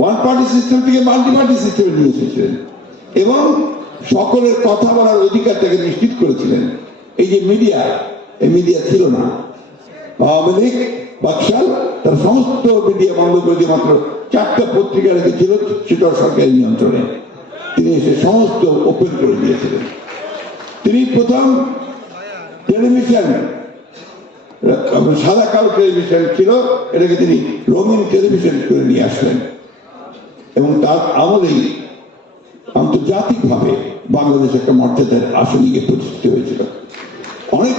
One party system থেকে multi party সিস্টেমে নিয়ে এসেছিলেন এবং সকলের কথা বলার অধিকারটাকে নিশ্চিত করেছিলেন। এই যে মিডিয়া, এই মিডিয়া ছিল না, আওয়ামী লীগ বাকশাল তার সমস্ত মিডিয়া বন্ধ করে দিয়ে মাত্র 4টা পত্রিকা রেখেছিল, সেটা সরকারি নিয়ন্ত্রণে। তিনি এসে সমস্ত ওপেন করে দিয়েছিলেন। তিনি প্রথম টেলিভিশন, সাদা কালো টেলিভিশন ছিল, এটাকে তিনি রঙিন টেলিভিশন করে নিয়ে আসলেন এবং তার আমলেই আন্তর্জাতিকভাবে বাংলাদেশ একটা মর্যাদার আসনে গিয়ে প্রতিষ্ঠিত হয়েছিল। অনেক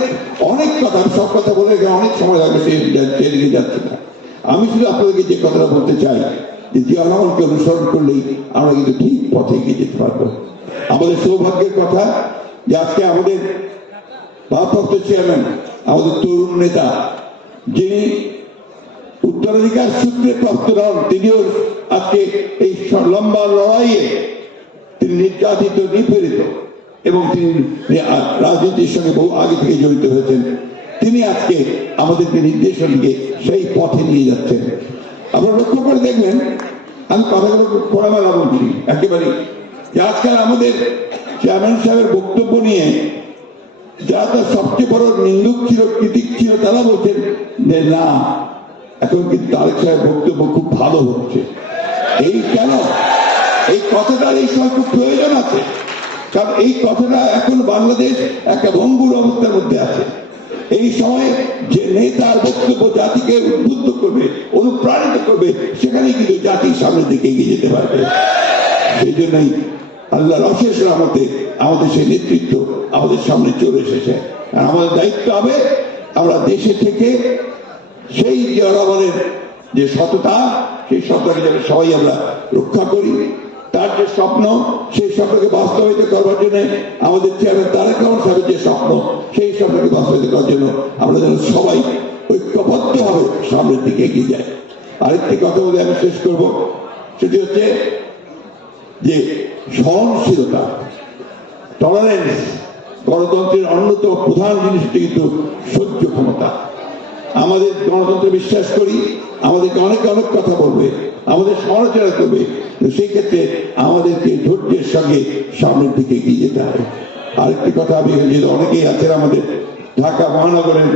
অনেক কথা, সব কথা বলে অনেক সময় লাগবে, সেদিকে যাচ্ছে না। আমি শুধু আপনাদেরকে যে কথাটা বলতে চাই যে জিয়া রহমানকে অনুসরণ করলেই আমরা কিন্তু ঠিক পথে এগিয়ে যেতে পারবো। আমাদের সৌভাগ্যের কথা যে আজকে আমাদের ভারপ্রাপ্ত চেয়ারম্যান, আমাদের তরুণ নেতা, যিনি উত্তরাধিকার সূত্রে প্রাপ্ত নন, তিনিও আজকে এই লম্বা লড়াইয়ে তিনি নির্যাতিত, নিপীড়িত এবং তিনি রাজনীতির সঙ্গে বহু আগে থেকে জড়িত হয়েছেন। তিনি আজকে আমাদেরকে নির্দেশন দিয়ে সেই পথে নিয়ে যাচ্ছেন। আপনারা লক্ষ্য করে দেখবেন, আমি কথাগুলো খোলামেলা বলছি একেবারে, যে আজকাল আমাদের চেয়ারম্যান সাহেবের বক্তব্য নিয়ে যারা তার সবচেয়ে বড় নিন্দুক ছিল, ক্রিটিক ছিল, তারা বলছেন যে না, এখন কিন্তু তারেক সাহেব বক্তব্য খুব ভালো হচ্ছে। এই কেন? এই কথাটার এই সময় খুব প্রয়োজন আছে, কারণ এই কথাটা এখন বাংলাদেশ একটা ভঙ্গুর অবস্থার মধ্যে আছে। এই সময় যে নেতার বক্তব্য জাতিকে উদ্বুদ্ধ করবে, অনুপ্রাণিত করবে, সেখানেই কিন্তু জাতির সামনের দিকে এগিয়ে যেতে পারবে। সেই জন্যই আল্লাহর অশেষ রহমতে আমাদের সেই নেতৃত্ব আমাদের সামনে চলে এসেছে। আর আমাদের দায়িত্ব হবে আমরা দেশে থেকে সেই জিয়া রহমানের যে সততা, সেই সততাকে যেন সবাই আমরা রক্ষা করি। তার যে স্বপ্ন, সেই স্বপ্নকে বাস্তবায়িত করবার জন্য আমাদের চেয়ারম্যান তারেক রহমান সাহেবের যে স্বপ্ন, সেই স্বপ্নকে বাস্তবায়িত করার জন্য আমরা যেন সবাই ঐক্যবদ্ধভাবে সামনের দিকে এগিয়ে যাই। আরেকটি কথা বলে আমি শেষ করব, সেটি হচ্ছে যে সহনশীলতা, টলারেন্স। গণতন্ত্রের অন্যতম প্রধান জিনিসটি কিন্তু সহ্য ক্ষমতা। আমাদের গণতন্ত্রে বিশ্বাস করি, আমাদেরকে অনেক অনেক কথা বলবে, আমাদের সমালোচনা করবে, সেই ক্ষেত্রে আমাদেরকে ধৈর্যের সঙ্গে সামনের দিকে এগিয়ে যেতে হবে। আরেকটি কথা, আমি যেহেতু অনেকেই আছেন, আমাদের ঢাকা মহানগরের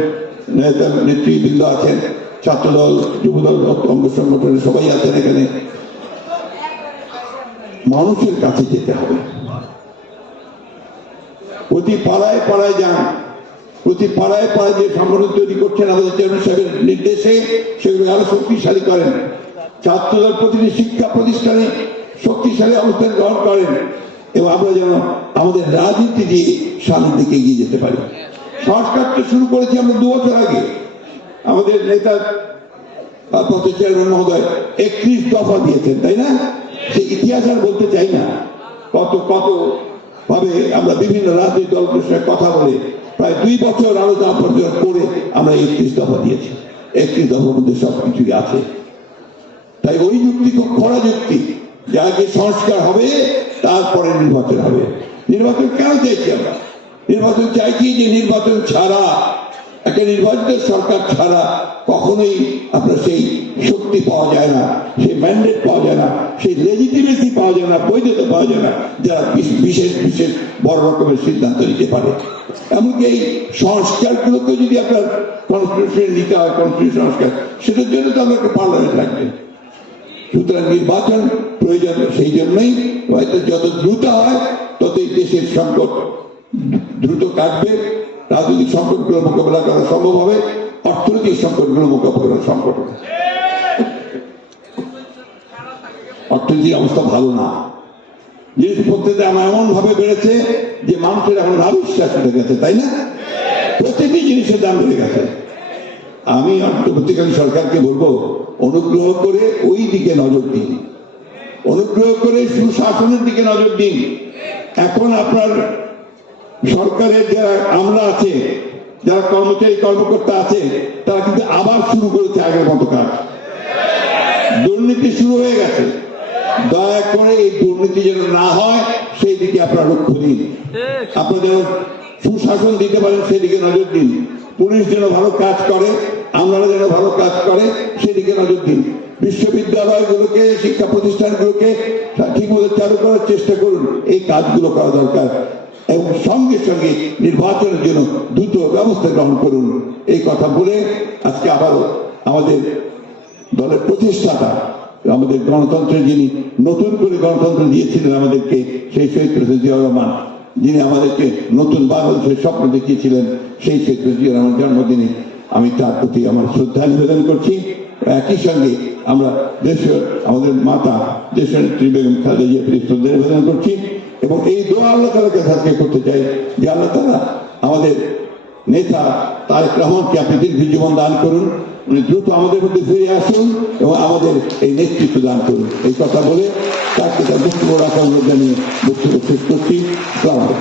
নেতৃবৃন্দ আছেন, ছাত্রদল, যুবদল, অঙ্গ সংগঠনের সবাই আছেন এখানে। মানুষের কাছে যেতে হবে, প্রতি পাড়ায় পাড়ায় যান, প্রতি পাড়ায় পাড়ায় যে সংগঠন তৈরি করছেন আমাদের চেয়ারম্যান সাহেবের নির্দেশে, সেগুলো আরো শক্তিশালী করেন। ছাত্রদল প্রতিটি শিক্ষা প্রতিষ্ঠানে শক্তিশালী অবস্থান গ্রহণ করেন এবং আমরা যেন আমাদের রাজনীতি দিয়ে সামনের দিকে এগিয়ে যেতে পারি। সংস্কারটা শুরু করেছি আমরা 2 বছর আগে। আমাদের নেতা চেয়ারম্যান মহোদয় 31 দফা দিয়েছেন, তাই না? সেই ইতিহাস আর বলতে চাই না। কত কত ভাবে আমরা বিভিন্ন রাজনৈতিক দলগুলোর সঙ্গে কথা বলে প্রায় 2 বছর আলোচনা পর্যন্ত করে আমরা 31 দফা দিয়েছি। 31 দফার মধ্যে সবকিছুই আছে। তাই ওই যুক্তি খুব খরা যুক্তি, যে আগে সংস্কার হবে, তারপরে নির্বাচন হবে। নির্বাচন কেন চাইছি আমরা? নির্বাচন চাইছি যে নির্বাচন ছাড়া, একটা নির্বাচিত সরকার ছাড়া কখনোই আপনার সেই শক্তি পাওয়া যায় না, সেই ম্যান্ডেট পাওয়া যায় না, সেই লেজিটিমেসি পাওয়া যায় না, বৈধতা পাওয়া যায় না, যারা বিশেষ বিশেষ বড় রকমের সিদ্ধান্ত নিতে পারে। এমনকি এই সংস্কারগুলোকে যদি আপনার কনস্টিটিউশন নিতে হয়, কনস্টিটিউশন সংস্কার, সেটার জন্য তো আপনাকে পার্লামেন্ট লাগবে। সুতরাং নির্বাচন প্রয়োজন। সেই জন্যই হয়তো যত দ্রুত হয় ততই দেশের সংকট দ্রুত কাটবে, রাজনৈতিক সংকটগুলো মোকাবেলা করা সম্ভব হবে, অর্থনৈতিক সংকটগুলো মোকাবেলা করা সম্ভব হবে। অর্থনৈতিক অবস্থা ভালো না, জিনিসপত্রের দাম এমন ভাবে বেড়েছে যে মানুষের এখন অবিশ্বাস উঠে গেছে, তাই না? প্রতিটি জিনিসের দাম বেড়ে গেছে। আমি অন্তর্বর্তীকালীন সরকারকে বলবো, অনুগ্রহ করে ওই দিকে নজর দিন, অনুগ্রহ করে সুশাসনের দিকে নজর দিন। এখন আপনার সরকারের যারা আমলা আছে, যারা কর্মচারী কর্মকর্তা আছে, তারা কিন্তু আবার শুরু করেছে আগের মতো কাজ। দুর্নীতি শুরু হয়ে গেছে। দয়া করে এই দুর্নীতি যেন না হয় সেই দিকে আপনারা লক্ষ্য দিন। আপনারা যেন সুশাসন দিতে পারেন সেদিকে নজর দিন। পুলিশ যেন ভালো কাজ করে, আমলারা যেন ভালো কাজ করে সেদিকে নজর দিন। বিশ্ববিদ্যালয়গুলোকে, শিক্ষা প্রতিষ্ঠানগুলোকে ঠিকমতো চালু করার চেষ্টা করুন। এই কাজগুলো করা দরকার এবং সঙ্গে সঙ্গে নির্বাচনের জন্য দ্রুত ব্যবস্থা গ্রহণ করুন। এই কথা বলে আজকে আবারও আমাদের দলের প্রতিষ্ঠাতা, আমাদের গণতন্ত্রের যিনি নতুন করে গণতন্ত্র দিয়েছিলেন আমাদেরকে, সেই শহীদ প্রেসিডেন্ট জিয়াউর রহমান, যিনি আমাদেরকে নতুন বাংলাদেশের স্বপ্ন দেখিয়েছিলেন, সেই শহীদ প্রেসিডেন্ট জিয়াউর রহমান জন্মদিনে আমি তার প্রতি আমার শ্রদ্ধা নিবেদন করছি। একই সঙ্গে আমরা দেশের আমাদের মাতা দেশনেত্রী বেগম খালেদা জিয়ার প্রতি শ্রদ্ধা নিবেদন করছি এবং এই দোয়া আল্লাহ তাআলার কাছে আজকে করতে চাই যে আল্লাহ তাআলা আমাদের নেতা তারেক রহমানকে আপনি দীর্ঘ জীবন দান করুন, উনি দ্রুত আমাদের মধ্যে ফিরে আসুন এবং আমাদের এই নেতৃত্ব দান করুন। এই কথা বলে তাকে তার বক্তব্য রাখার জানিয়ে বক্তব্য শেষ করছি। আসসালামু আলাইকুম।